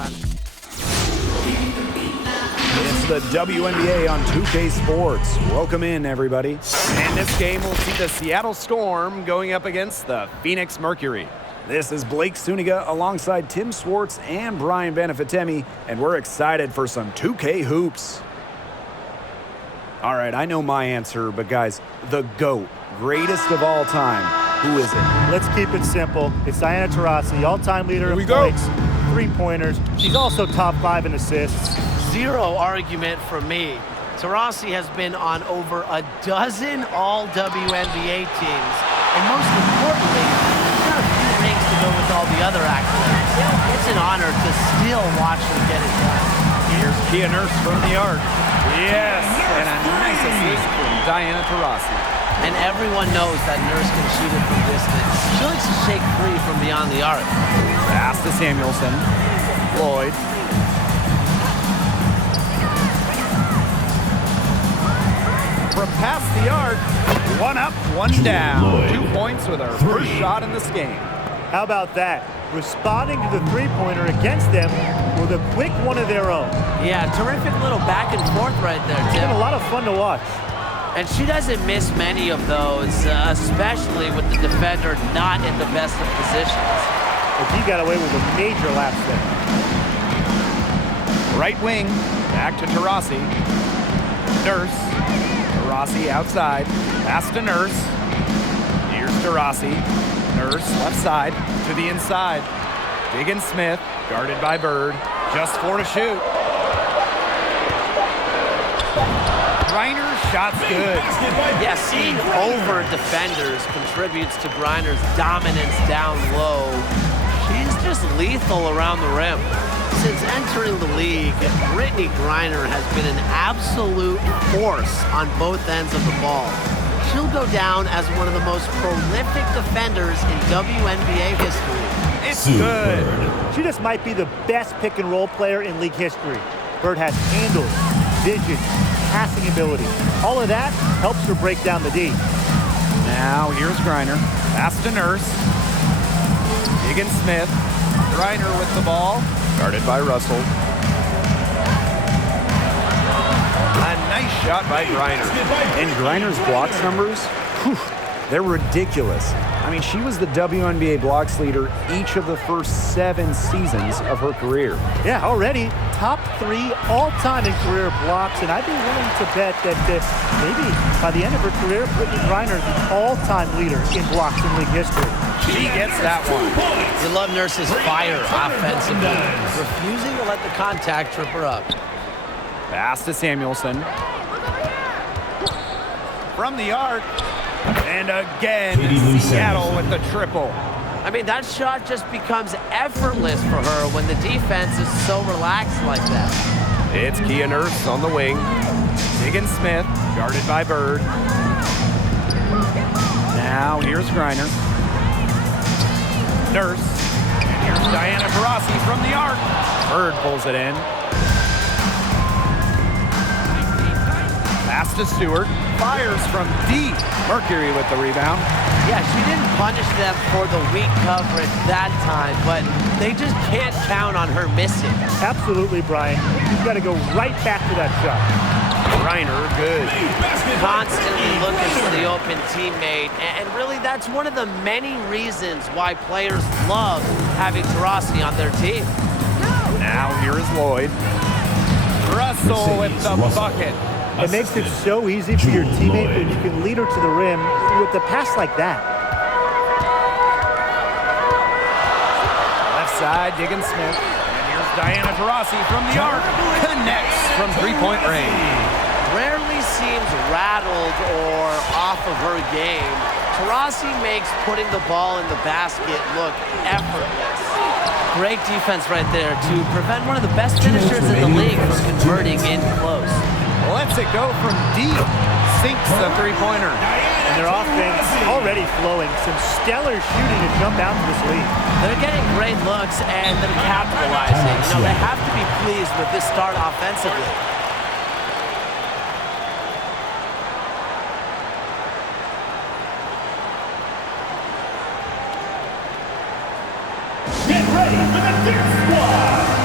fun. It's the WNBA on 2K Sports. Welcome in, everybody. And this game will see the Seattle Storm going up against the Phoenix Mercury. This is Blake Suniga alongside Tim Swartz and Brian Benefitemi, and we're excited for some 2K hoops. All right, I know my answer, but guys, the GOAT, greatest of all time, who is it? Let's keep it simple. It's Diana Taurasi, all-time leader in points, three-pointers. She's also top 5 in assists. Zero argument from me. Taurasi has been on over a dozen all-WNBA teams, and most importantly, she's got a few rings to go with all the other accolades. It's an honor to still watch her get it done. Here's Kia Nurse from the arc. Yes, and a nice assist from Diana Taurasi. And everyone knows that Nurse can shoot it from distance. She likes to shake free from beyond the arc. Pass to Samuelson. Lloyd. From past the arc, one up, one down. 2 points with our first shot in this game. How about that? Responding to the three-pointer against them with a quick one of their own. Yeah, terrific little back and forth right there, It's Tim. been a lot of fun to watch. And she doesn't miss many of those, especially with the defender not in the best of positions. But he got away with a major lapse there. Right wing, back to Taurasi. Nurse. Taurasi outside. Pass to Nurse. Here's Taurasi. Nurse left side to the inside. Diggins Smith, guarded by Bird. Just 4 to shoot. Griner's shot's good. Yeah, seeing over defenders contributes to Griner's dominance down low. She's just lethal around the rim. Since entering the league, Britney Griner has been an absolute force on both ends of the ball. She'll go down as one of the most prolific defenders in WNBA history. It's good. She just might be the best pick-and-roll player in league history. Bird has handles, vision, passing ability. All of that helps her break down the D. Now here's Griner. Pass to Nurse. Diggins Smith. Griner with the ball. Guarded by Russell. A nice shot by Griner. And Griner's blocks numbers, whew, they're ridiculous. I mean, she was the WNBA blocks leader each of the first 7 seasons of her career. Yeah, already top 3 all-time in career blocks, and I'd be willing to bet that maybe by the end of her career, Britney Griner is the all-time leader in blocks in league history. She gets that one. You love Nurse's fire offensively, refusing to let the contact trip her up. Pass to Samuelson. From the arc. And again, Seattle with the triple. I mean, that shot just becomes effortless for her when the defense is so relaxed like that. It's Kia Nurse on the wing. Diggins Smith, guarded by Bird. Now here's Griner. Nurse. And here's Diana Taurasi from the arc. Bird pulls it in. Pass to Stewart. Fires from deep. Mercury with the rebound. Yeah, she didn't punish them for the weak coverage that time, but they just can't count on her missing. Absolutely, Brian. You've got to go right back to that shot. Griner, good. Constantly looking for the open teammate, and really that's one of the many reasons why players love having Taurasi on their team. Now here is Lloyd. Russell with the bucket. It makes it so easy for your teammate when you can lead her to the rim with a pass like that. Left side, Diggins Smith. And here's Diana Taurasi from the arc. Connects from three-point range. Rarely seems rattled or off of her game. Taurasi makes putting the ball in the basket look effortless. Great defense right there to prevent one of the best finishers in the league from converting in close. Lets it go from deep. Sinks the three-pointer. And their offense already flowing. Some stellar shooting to jump out to this lead. They're getting great looks and they're capitalizing. You know, they have to be pleased with this start offensively. Get ready for the Dirt Squad!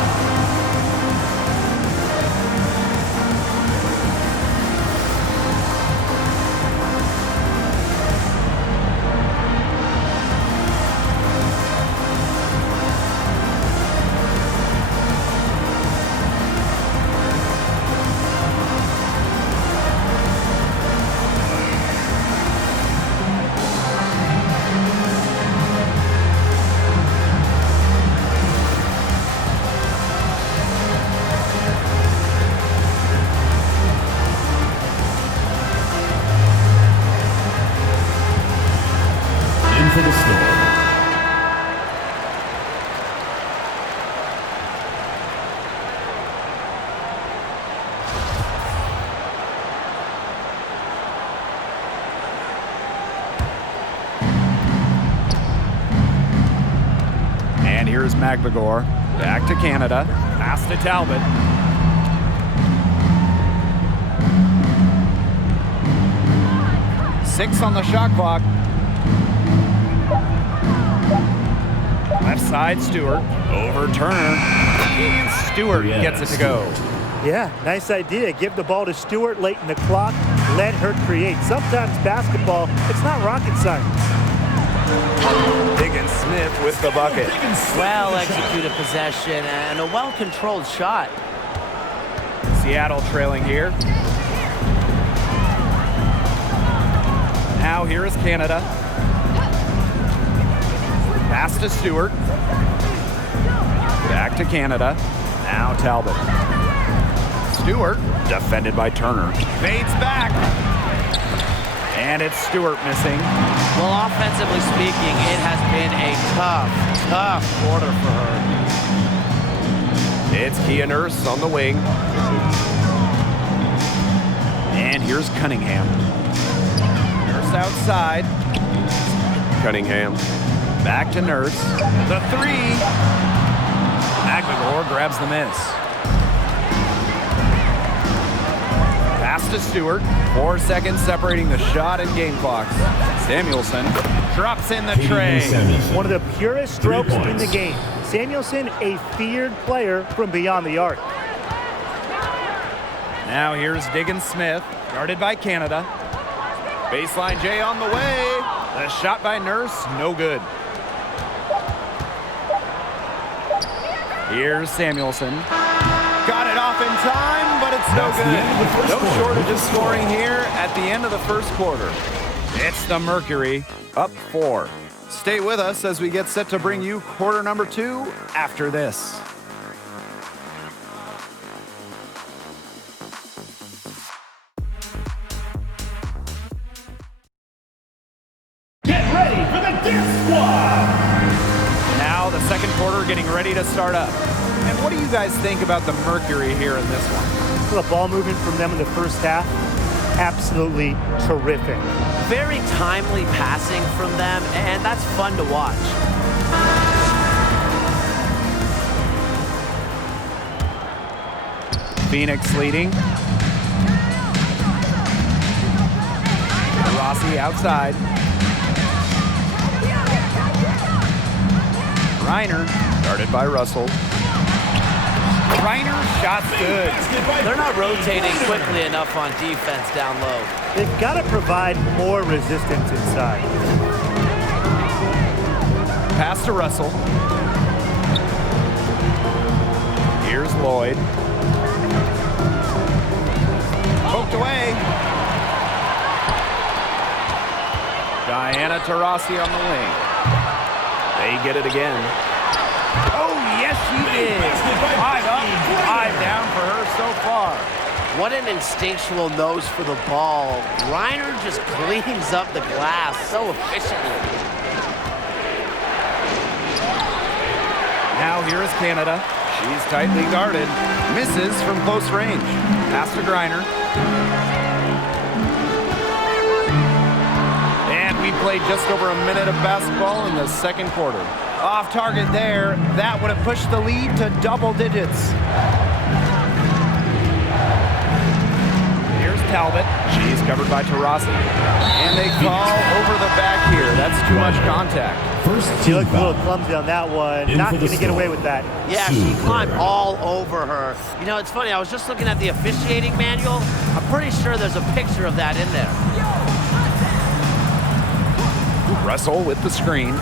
Here's McLegore. Back to Canada. Pass to Talbot. Six on the shot clock. Left side, Stewart. Over Turner. And Stewart gets it to go. Yeah, nice idea. Give the ball to Stewart late in the clock. Let her create. Sometimes basketball, it's not rocket science. Diggins Smith with the bucket. Well-executed possession and a well-controlled shot. Seattle trailing here. Now here is Canada. Pass to Stewart. Back to Canada. Now Talbot. Stewart, defended by Turner. Fades back. And it's Stewart missing. Well, offensively speaking, it has been a tough quarter for her. It's Kia Nurse on the wing. And here's Cunningham. Nurse outside. Cunningham. Back to Nurse. The three. McLegore grabs the miss. Pass to Stewart. 4 seconds separating the shot and game clocks. Samuelson drops in the tray. One of the purest strokes in the game. Samuelson, a feared player from beyond the arc. Now here's Diggins Smith, guarded by Canada. Baseline J on the way. The shot by Nurse, no good. Here's Samuelson. Got it off in time, but it's no good. No shortage of scoring here at the end of the first quarter. It's the Mercury, up 4. Stay with us as we get set to bring you quarter number 2 after this. Get ready for the dance squad! Now the second quarter getting ready to start up. And what do you guys think about the Mercury here in this one? The ball movement from them in the first half, absolutely terrific. Very timely passing from them, and that's fun to watch. Phoenix leading. Rossi outside. Griner, guarded by Russell. Griner, shot's good. They're not rotating quickly enough on defense down low. They've got to provide more resistance inside. Pass to Russell. Here's Lloyd. Poked away. Diana Taurasi on the wing. They get it again. Oh, yes, she did. 5 up, 5 down for her so far. What an instinctual nose for the ball. Griner just cleans up the glass so efficiently. Now here is Canada. She's tightly guarded. Misses from close range. Pass to Griner. And we played just over a minute of basketball in the second quarter. Off target there. That would have pushed the lead to double digits. Here's Talbot. She's covered by Taurasi. And they call over the back here. That's too much contact. She looked a little clumsy on that one. Not going to get away with that. Yeah, she climbed all over her. You know, it's funny. I was just looking at the officiating manual. I'm pretty sure there's a picture of that in there. Russell with the screen.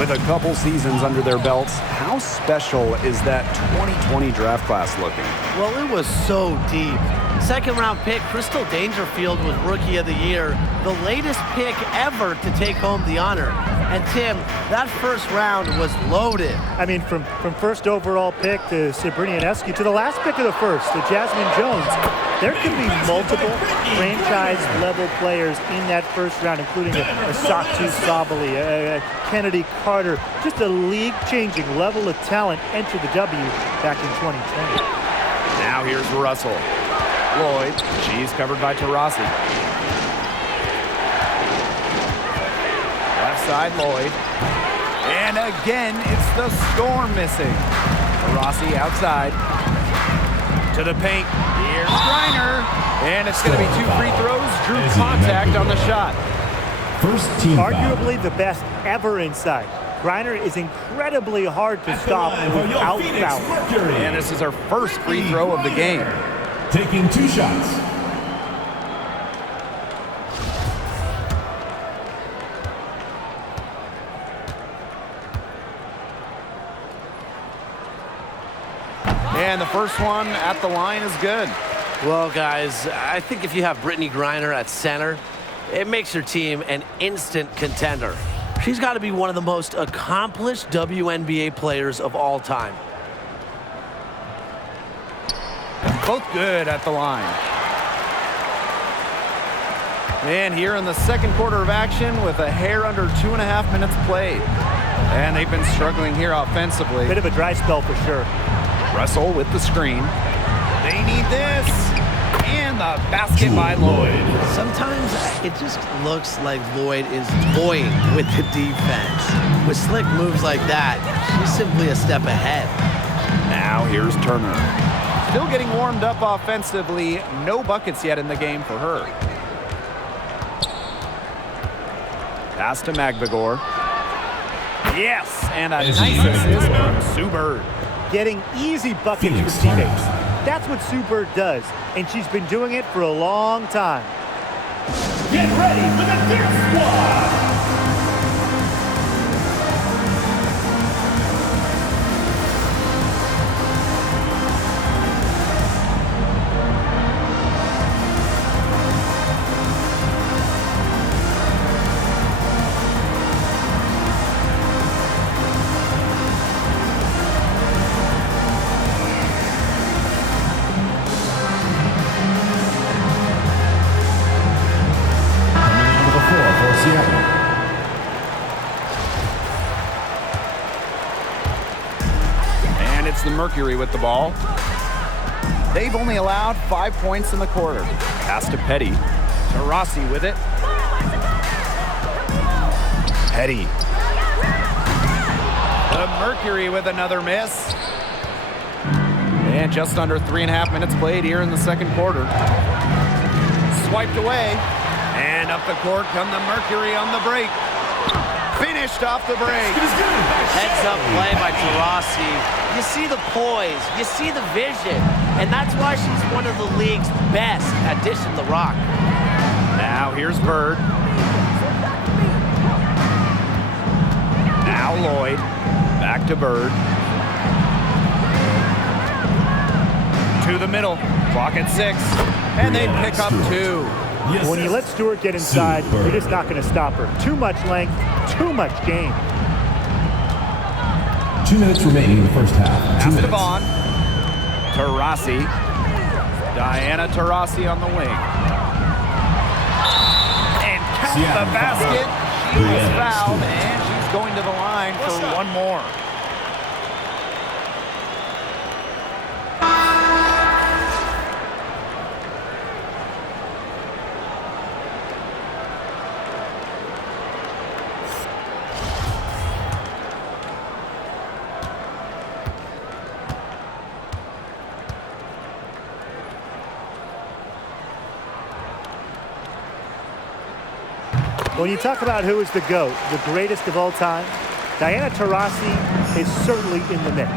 With a couple seasons under their belts, how special is that 2020 draft class looking? Well, it was so deep. Second-round pick Crystal Dangerfield was Rookie of the Year, the latest pick ever to take home the honor. And Tim, that first round was loaded. I mean, from first overall pick to Sabrina Ionescu to the last pick of the first, to Jasmine Jones, there could be multiple franchise-level players in that first round, including a Satu Sabali, a Kennedy Carter, just a league-changing level of talent entered the W back in 2020. Now here's Russell. Lloyd, she's covered by Taurasi. Left outside Lloyd. And again, it's the Storm missing. Rossi outside. To the paint. Here's Griner. And it's going to be 2 free throws. Drew contact on the shot. First team Arguably foul. the best ever inside. Griner is incredibly hard to stop without foul. Mercury. And this is our first free throw of the game. Taking 2 shots. And the first one at the line is good. Well, guys, I think if you have Britney Griner at center, it makes your team an instant contender. She's got to be one of the most accomplished WNBA players of all time. Both good at the line. And here in the second quarter of action with a hair under 2.5 minutes played. And they've been struggling here offensively. Bit of a dry spell for sure. Russell with the screen. They need this. And the basket by Lloyd. Sometimes it just looks like Lloyd is toying with the defense. With slick moves like that, she's simply a step ahead. Now here's Turner. Still getting warmed up offensively. No buckets yet in the game for her. Pass to Magbagor. Yes, and a nice assist from Sue Bird. Getting easy buckets Phoenix from teammates. timeout. That's what Sue Bird does, and she's been doing it for a long time. Get ready for the dance squad. And it's the Mercury with the ball. They've only allowed 5 points in the quarter. Pass to Petty. To Rossi with it. Petty. The Mercury with another miss. And just under 3.5 minutes played here in the second quarter. Swiped away. And up the court come the Mercury on the break. Finished off the break. Heads up play by Taurasi. You see the poise, you see the vision, and that's why she's one of the league's best at dishing the rock. Now here's Bird. Now Lloyd. Back to Bird. To the middle. Clock at 6. And they pick up 2. When you let Stewart get inside, you're just not going to stop her. Too much length, too much game. 2 minutes remaining in the first half. 2 Pass to minutes. Vaughn. Taurasi. Diana Taurasi on the wing. And count the basket. She was fouled, and she's going to the line for one more. When you talk about who is the GOAT, the greatest of all time, Diana Taurasi is certainly in the mix.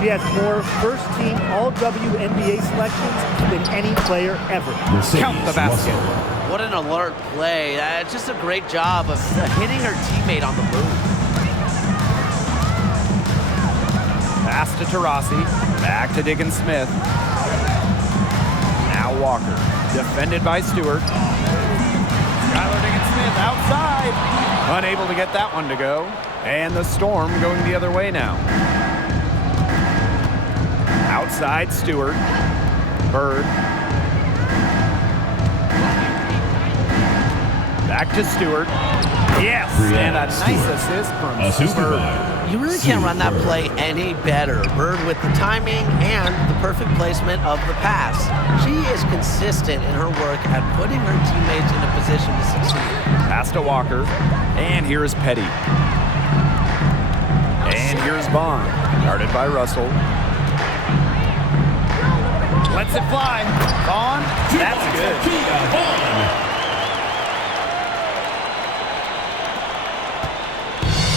She has more first-team All-WNBA selections than any player ever. Count the basket. What an alert play. Just a great job of hitting her teammate on the move. Pass to Taurasi. Back to Diggins Smith. Now Walker. Defended by Stewart. Skylar Diggins-Smith outside. Unable to get that one to go. And the Storm going the other way now. Outside Stewart. Bird. Back to Stewart. Yes, and a nice assist from Bird. You really can't run that play any better. Bird with the timing and the perfect placement of the pass. She is consistent in her work at putting her teammates in a position to succeed. Pass to Walker. And here's Petty. And here's Vaughn. Guarded by Russell. Lets it fly. Vaughn. That's good.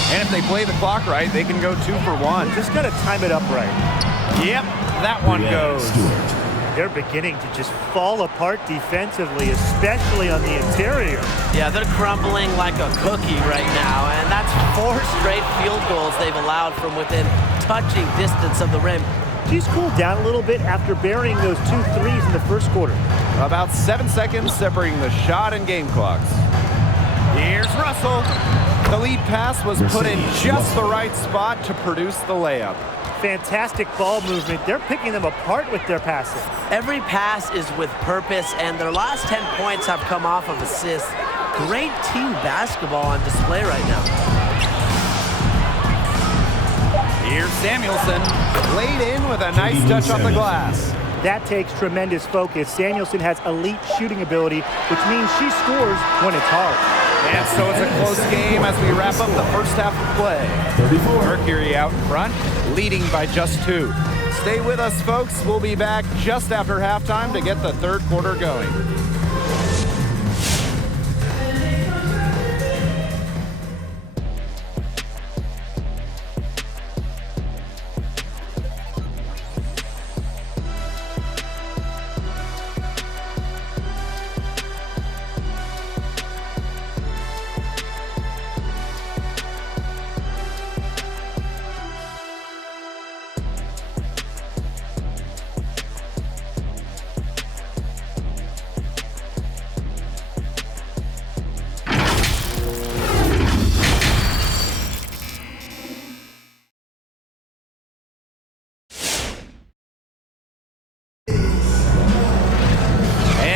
And if they play the clock right, they can go 2 for 1. Just got to time it up right. Yep, that one goes. They're beginning to just fall apart defensively, especially on the interior. Yeah, they're crumbling like a cookie right now, and that's 4 straight field goals they've allowed from within touching distance of the rim. She's cooled down a little bit after burying those 2 threes in the first quarter. About 7 seconds separating the shot and game clocks. Here's Russell. The lead pass was put in just the right spot to produce the layup. Fantastic ball movement. They're picking them apart with their passing. Every pass is with purpose, and their last 10 points have come off of assists. Great team basketball on display right now. Here's Samuelson. Laid in with a nice touch off the glass. That takes tremendous focus. Samuelson has elite shooting ability, which means she scores when it's hard. And so it's a close game as we wrap up the first half of play. Mercury out in front, leading by just 2. Stay with us, folks. We'll be back just after halftime to get the third quarter going.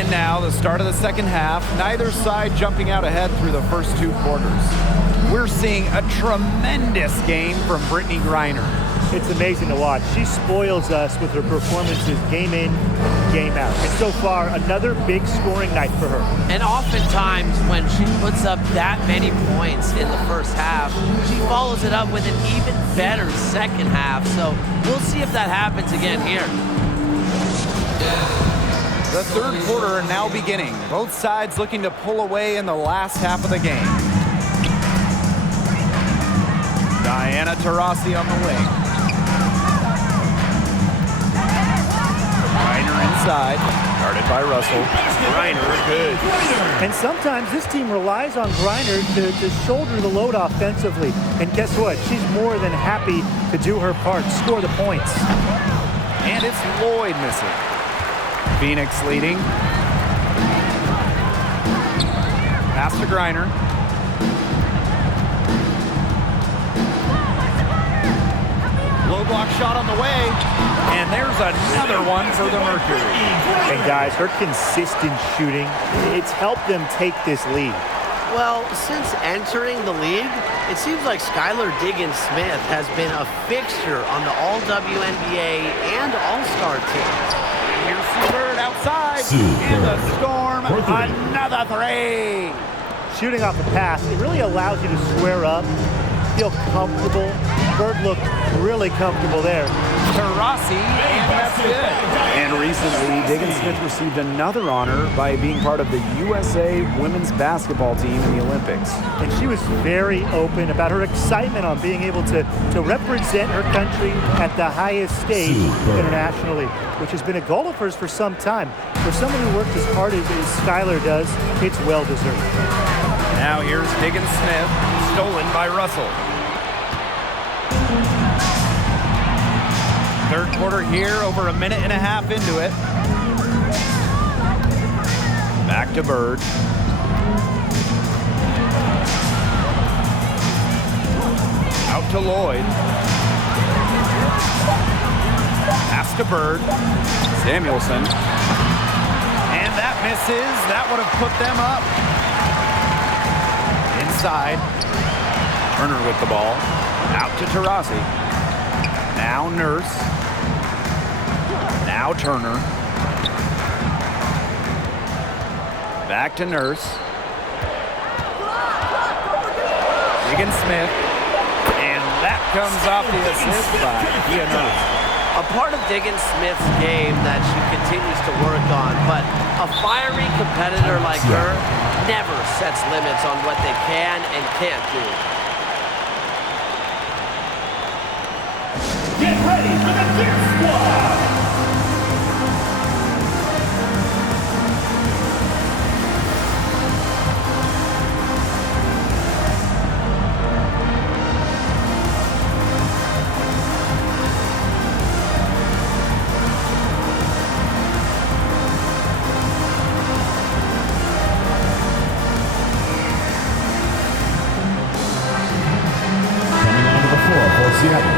Now the start of the second half, neither side jumping out ahead through the first 2 quarters. We're seeing a tremendous game from Britney Griner. It's amazing to watch. She spoils us with her performances game in, game out. And so far, another big scoring night for her. And oftentimes when she puts up that many points in the first half, she follows it up with an even better second half. So we'll see if that happens again here. The third quarter now beginning. Both sides looking to pull away in the last half of the game. Diana Taurasi on the wing. Griner inside, guarded by Russell. Griner good. And sometimes this team relies on Griner to shoulder the load offensively. And guess what? She's more than happy to do her part, score the points. And it's Lloyd missing. Phoenix leading. Pass to Griner. Low block shot on the way. And there's another one for the Mercury. And guys, her consistent shooting, it's helped them take this lead. Well, since entering the league, it seems like Skylar Diggins-Smith has been a fixture on the All-WNBA and All-Star teams. Here's Bird outside. And the Storm, another 3. Shooting off a pass, it really allows you to square up, feel comfortable. Bird looked really comfortable there. Taurasi, and that's good. And recently, Diggins-Smith received another honor by being part of the USA women's basketball team in the Olympics. And she was very open about her excitement on being able to represent her country at the highest stage internationally, which has been a goal of hers for some time. For someone who worked as hard as Skylar does, it's well-deserved. Now here's Diggins-Smith, stolen by Russell. Third quarter here, over a minute and a half into it. Back to Bird. Out to Lloyd. Pass to Bird. Samuelson. And that misses. That would have put them up. Inside. Turner with the ball. Out to Taurasi. Now Nurse. Now Turner. Back to Nurse. Regan Smith. And that comes off the assist by Kia Nurse. A part of Diggin Smith's game that she continues to work on, but a fiery competitor like her never sets limits on what they can and can't do. Get ready for the Dip Squad! Seattle.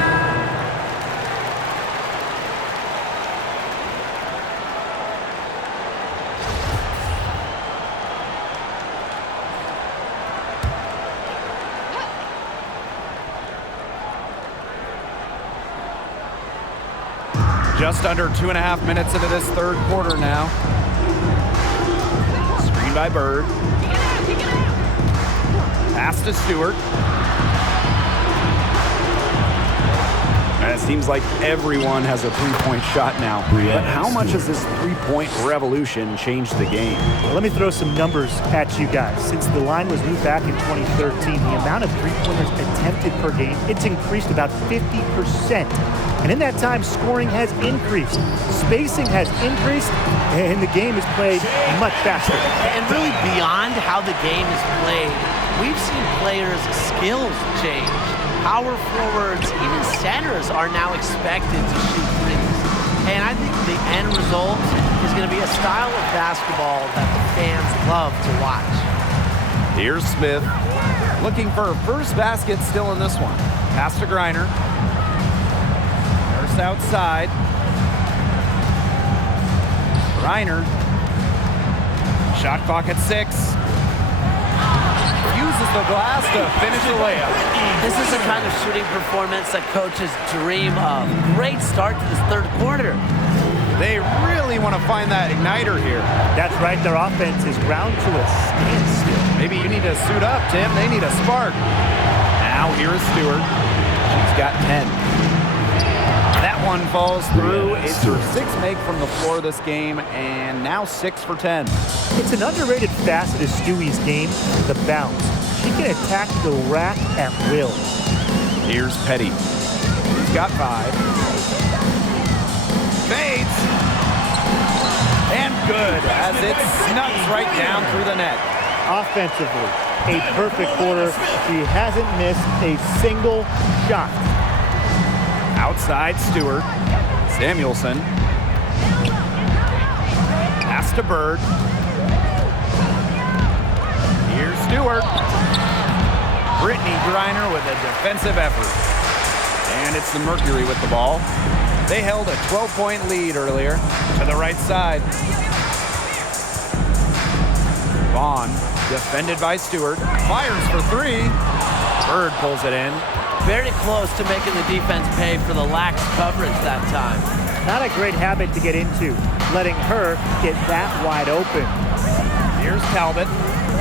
Just under 2.5 minutes into this third quarter now. Screen by Bird. Pass to Stewart. And it seems like everyone has a three-point shot now. But how much has this three-point revolution changed the game? Well, let me throw some numbers at you guys. Since the line was moved back in 2013, the amount of three-pointers attempted per game, it's increased about 50%. And in that time, scoring has increased, spacing has increased, and the game is played much faster. And really beyond how the game is played, we've seen players' skills change. Power forwards, even centers are now expected to shoot threes. And I think the end result is going to be a style of basketball that the fans love to watch. Here's Smith, looking for her first basket still in this one. Pass to Griner. Nurse outside. Griner. Shot clock at 6. Uses the glass to finish the layup. This is the kind of shooting performance that coaches dream of. Great start to this third quarter. They really want to find that igniter here. That's right, their offense is ground to a standstill. Maybe you need to suit up, Tim. They need a spark. Now here is Stewart. She's got 10. That one falls through. It's her 6th make from the floor this game, and now 6 for 10. It's an underrated facet of Stewie's game, the bounce. She can attack the rack at will. Here's Petty. He's got 5. Fades. And good as it snugs right down through the net. Offensively, a perfect quarter. She hasn't missed a single shot. Outside Stewart. Samuelson. Pass to Bird. Here's Stewart. Britney Griner with a defensive effort. And it's the Mercury with the ball. They held a 12-point lead earlier. To the right side. Vaughn, defended by Stewart. Fires for 3. Bird pulls it in. Very close to making the defense pay for the lax coverage that time. Not a great habit to get into, letting her get that wide open. Here's Talbot.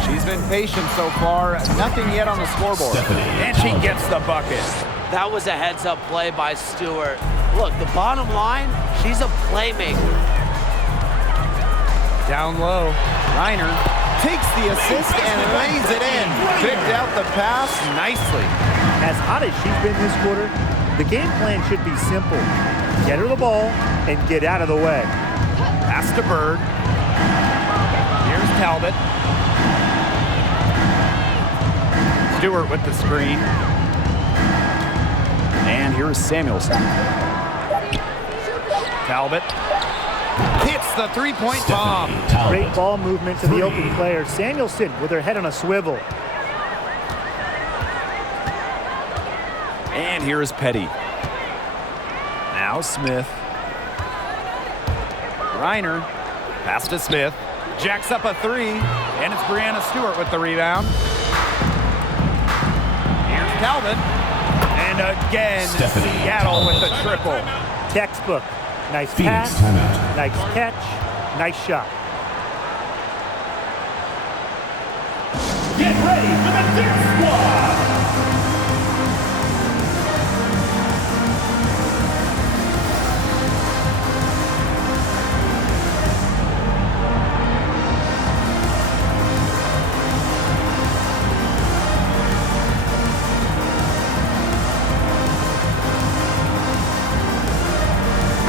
She's been patient so far. Nothing yet on the scoreboard. And she gets the bucket. That was a heads-up play by Stewart. Look, the bottom line, she's a playmaker. Down low, Griner takes the assist and lays it in. Picked out the pass nicely. As hot as she's been this quarter, the game plan should be simple. Get her the ball and get out of the way. Pass to Bird. Here's Talbot. Stewart with the screen. And here's Samuelson. Talbot hits the three-point bomb. Great ball movement to the open player. Samuelson with her head on a swivel. And here's Petty. Now Smith. Griner. Pass to Smith. Jacks up a 3. And it's Brianna Stewart with the rebound. Here's Talbot. And And again, Seattle with the triple. Textbook. Nice Phoenix pass, timeout. nice catch, nice shot. Get ready for the dance squad.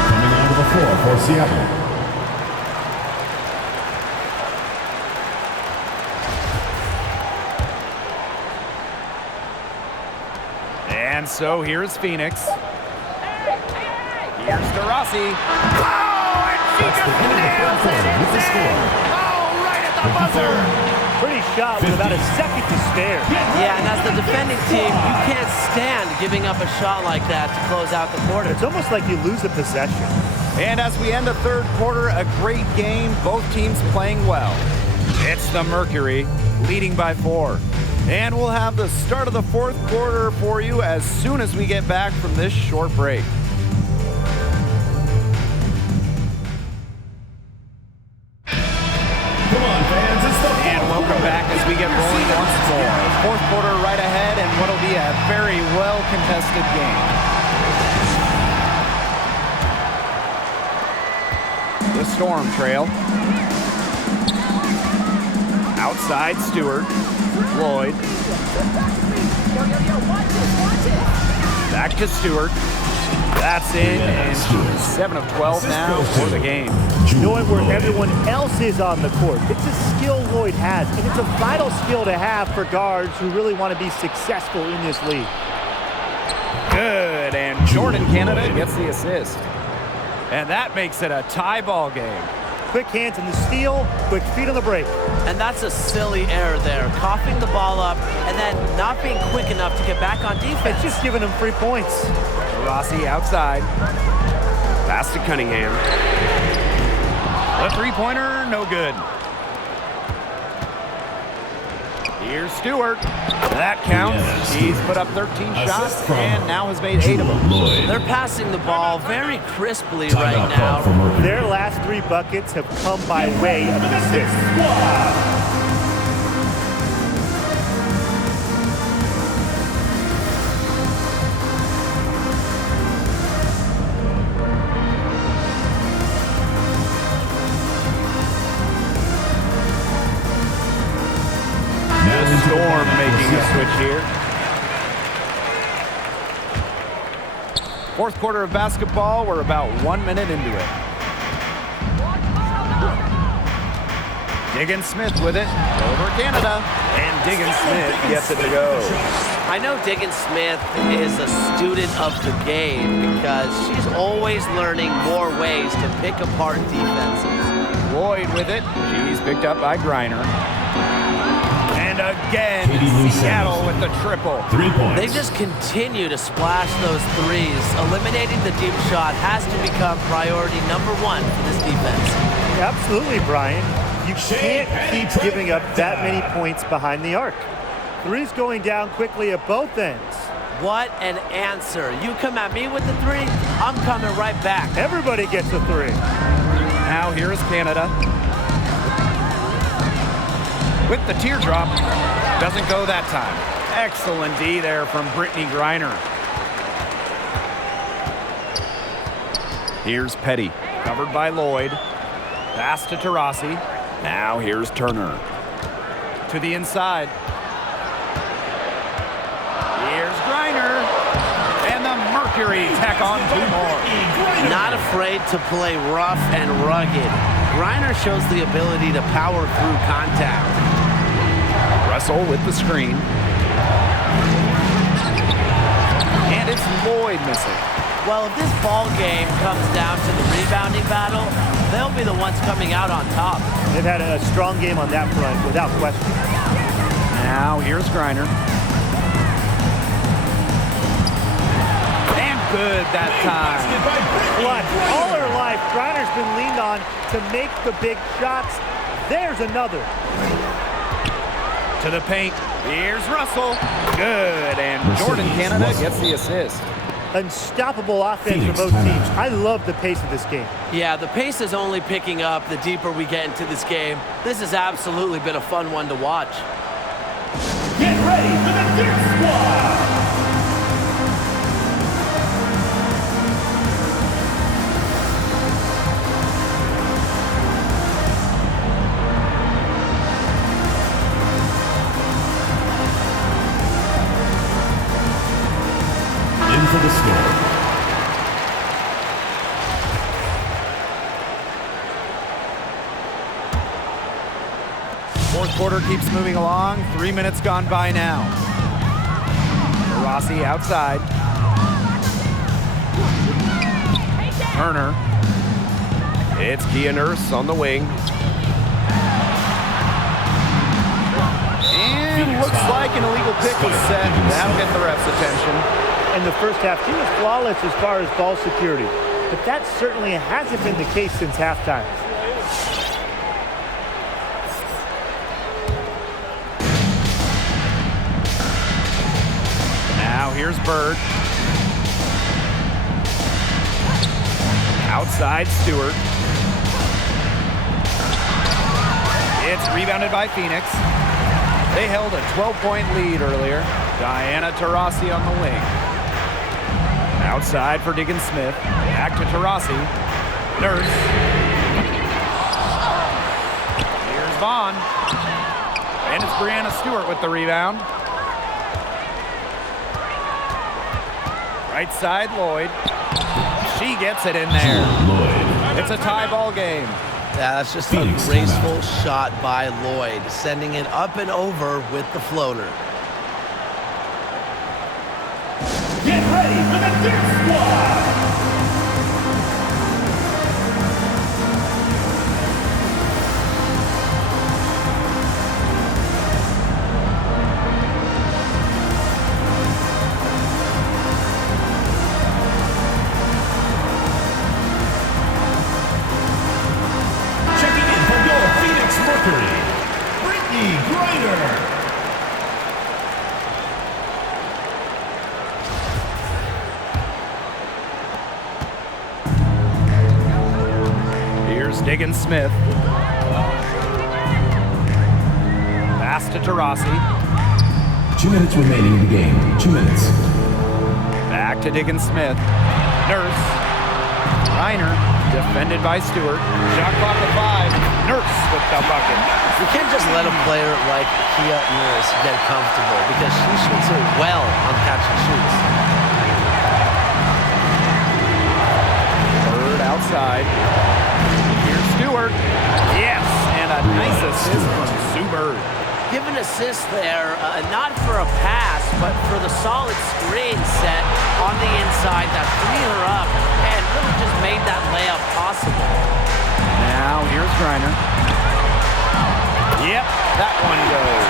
Coming onto the floor for Seattle. And so here's Phoenix. Here's DeRossi. Oh, and she That's just the end of the nails third it quarter with the in. score. Oh, right at the buzzer. Pretty shot with about a second to spare. Yeah, and as the defending team, you can't stand giving up a shot like that to close out the quarter. It's almost like you lose a possession. And as we end the third quarter, a great game, both teams playing well. It's the Mercury leading by 4. And we'll have the start of the fourth quarter for you as soon as we get back from this short break. Come on, fans, it's the And welcome back as we get rolling once more. Fourth quarter right ahead and what'll be a very well-contested game. The Storm trail. Outside Stewart. Lloyd. Back to Stewart. That's in, and she's 7 of 12 now for the game. Knowing where everyone else is on the court. It's a skill Lloyd has, and it's a vital skill to have for guards who really want to be successful in this league. Good, and Jordan Canada gets the assist. And that makes it a tie ball game. Quick hands in the steal, quick feet on the break. And that's a silly error there. Coughing the ball up and then not being quick enough to get back on defense. It's just giving them 3 points. Rossi outside. Pass to Cunningham. The three-pointer, no good. Here's Stewart. That counts. He's put up 13 shots and now has made 8 of them. They're passing the ball very crisply right now. Their last 3 buckets have come by way of an assist. Storm making a switch here. Fourth quarter of basketball. We're about 1 minute into it. Diggins Smith with it over Canada. And Diggins Smith gets it to go. I know Diggins Smith is a student of the game because she's always learning more ways to pick apart defenses. Lloyd with it. She's picked up by Griner. And again, Seattle with the triple. 3 points. They just continue to splash those threes. Eliminating the deep shot has to become priority number 1 for this defense. Absolutely, Brian. You can't keep giving up that many points behind the arc. Threes going down quickly at both ends. What an answer. You come at me with the 3, I'm coming right back. Everybody gets a 3. Now here is Canada. With the teardrop. Doesn't go that time. Excellent D there from Britney Griner. Here's Petty. Covered by Lloyd. Pass to Taurasi. Now here's Turner. To the inside. Here's Griner. And the Mercury tack on 2 more. Not afraid to play rough and rugged. Griner shows the ability to power through contact. Russell with the screen. And it's Lloyd missing. Well, if this ball game comes down to the rebounding battle, they'll be the ones coming out on top. They've had a strong game on that front, without question. Now here's Griner. And good that time. Clutch. All her life, Griner's been leaned on to make the big shots. There's another. To the paint. Here's Russell. Good. And Jordan Canada gets the assist. Unstoppable offense for both teams. I love the pace of this game. Yeah, the pace is only picking up the deeper we get into this game. This has absolutely been a fun one to watch. Get ready for the Dirt Squad! For the score. Fourth quarter keeps moving along. 3 minutes gone by now. Rossi outside. Turner. It's Kia Nurse on the wing. And looks like an illegal pick was set. That'll get the ref's attention. In the first half, she was flawless as far as ball security. But that certainly hasn't been the case since halftime. Now here's Bird. Outside Stewart. It's rebounded by Phoenix. They held a 12-point lead earlier. Diana Taurasi on the wing. Outside for Diggins Smith. Back to Taurasi. Nurse. Here's Vaughn. And it's Brianna Stewart with the rebound. Right side, Lloyd. She gets it in there. Lloyd. It's a tie ball game. Yeah, that's just a graceful shot by Lloyd, sending it up and over with the floater. Get ready for the Dirt Squad! Checking in from your Phoenix Mercury, Britney Griner. Diggins Smith. Pass to Taurasi. 2 minutes remaining in the game. 2 minutes. Back to Diggins Smith. Nurse. Griner. Defended by Stewart. Shot clock at 5. Nurse with the bucket. You can't just let a player like Kia Nurse get comfortable because she shoots it well on catch and shoots. Bird outside. Stewart. Yes, and a nice assist from Sue Bird. Give an assist there, not for a pass, but for the solid screen set on the inside that freed her up and really just made that layup possible. Now here's Griner. Yep, that one goes.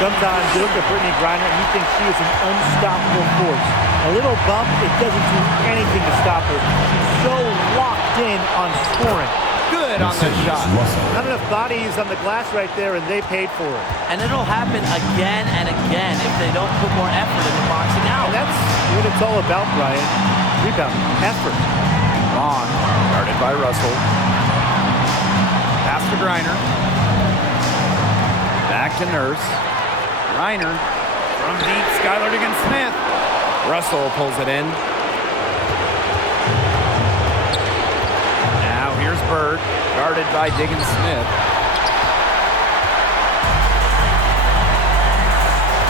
Sometimes you look at Britney Griner and you think she is an unstoppable force. A little bump, it doesn't do anything to stop her. She's so locked in on scoring. Good on that shot. Not enough bodies on the glass right there, and they paid for it. And it'll happen again and again if they don't put more effort into boxing out. And that's what it's all about, Brian. Rebound, effort. On, guarded by Russell. Pass to Griner. Back to Nurse. Griner from deep. Skylar Diggins Smith. Russell pulls it in. Here's Bird, guarded by Diggins Smith.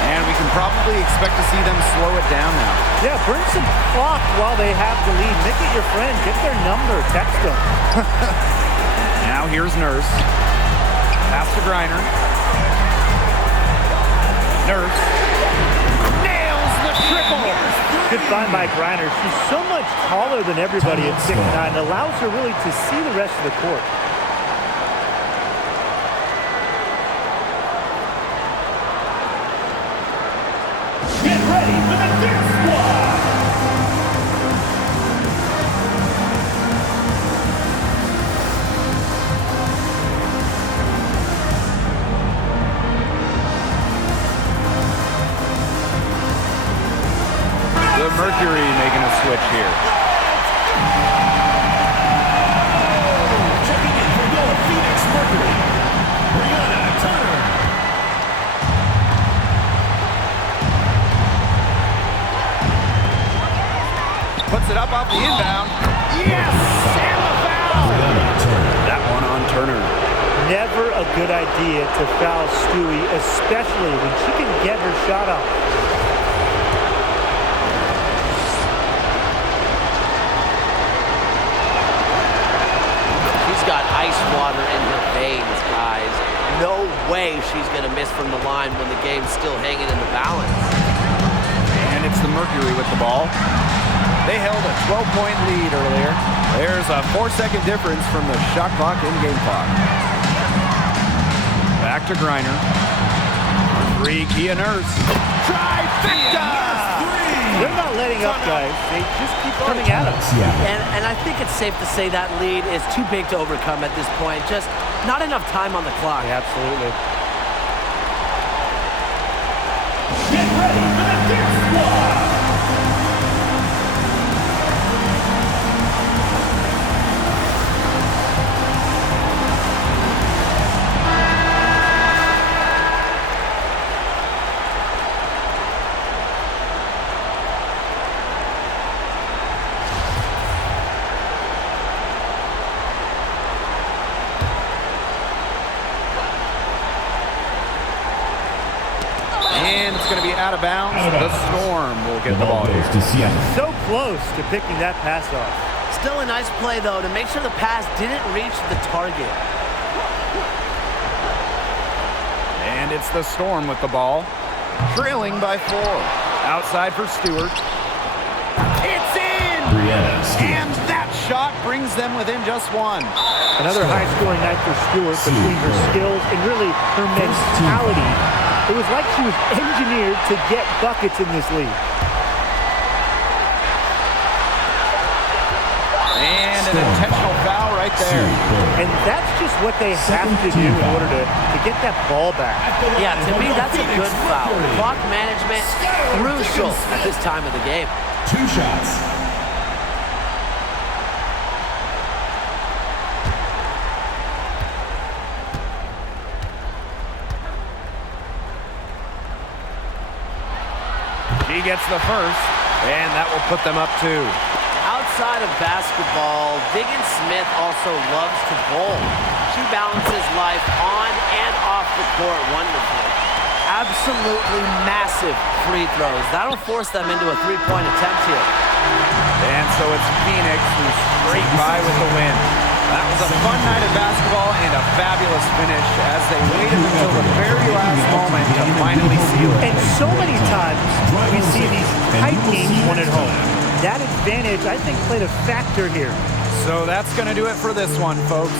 And we can probably expect to see them slow it down now. Yeah, burn some clock while they have the lead. Make it your friend. Get their number. Text them. Now here's Nurse. Pass to Griner. Nurse. Nails the triple. Good find by Griner. She's so much taller than everybody at 6'9". It allows her really to see the rest of the court. Get ready for the Dirt Squad! here. Checking in for your Phoenix Mercury, Brianna Turner. Puts it up off the inbound. Yes! And the foul! That one on Turner. Never a good idea to foul Stewie, especially when she can get her shot off. She's got ice water in her veins, guys. No way she's going to miss from the line when the game's still hanging in the balance. And it's the Mercury with the ball. They held a 12-point lead earlier. There's a 4-second difference from the shot clock and game clock. Back to Griner. Three, Kia Nurse. Trifecta! They're not letting up, guys. They just keep coming at us. And I think it's safe to say that lead is too big to overcome at this point. Just not enough time on the clock. Absolutely. Get ready for the dance squad. And it's going to be out of bounds. The Storm will get the ball here. So close to picking that pass off. Still a nice play, though, to make sure the pass didn't reach the target. And it's the Storm with the ball. Trailing by 4. Outside for Stewart. It's in! And that shot brings them within just 1. Another high-scoring night for Stewart between her skills and really her mentality. It was like she was engineered to get buckets in this league. And an intentional foul right there. And that's just what they have to do in order to get that ball back. Yeah, to me, that's a good foul. Clock management, crucial at this time of the game. 2 shots. She gets the first, and that will put them up 2. Outside of basketball, Diggin Smith also loves to bowl. She balances life on and off the court wonderfully. Absolutely massive free throws. That'll force them into a 3-point attempt here. And so it's Phoenix who's straight by with the win. That was a fun night of basketball and a fabulous finish as they waited until the very last moment to finally seal it. And so many times we see these tight games won at home. That advantage, I think, played a factor here. So that's going to do it for this one, folks.